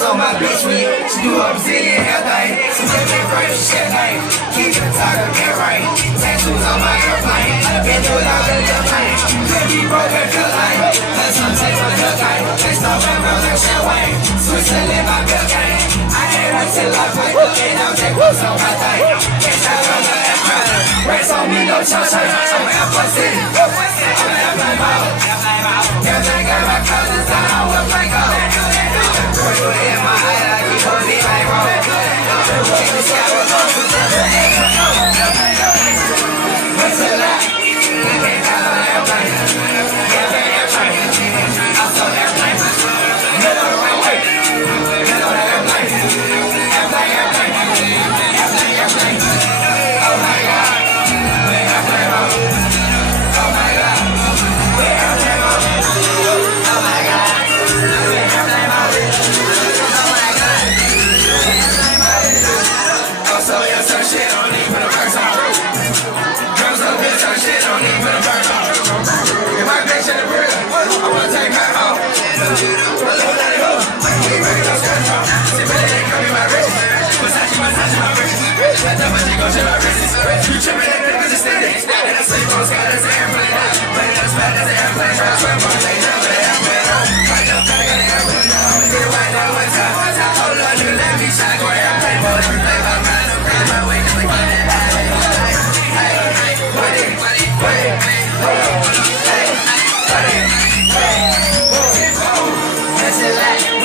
On my bitch me, she do a Brazilian hair thing. She just been first, she champagne. Keep the tiger get right. Tattoos on my airplane. Been through it all, been the plane. Could be broke and feel like. Let some taste on the hook line. They start running around like champagne. Switzerland, my bill game. I ain't until I fight. And I'm just close on my thing. Can't stop on the airplane. Racks on me, no chow-chow. I'm an airplane city. I'm an airplane model. Everything got my cousins on. I look like a in my eye, I keep holding like roll. The sky was on to the what's a lot? We can't have an airplane. Airplane. I saw airplane. Get on the runway. Get on the airplane. Airplane, airplane. Airplane, airplane. Oh my God. Airplane roll. Oh my God. Airplane roll. Oh my God. That's it,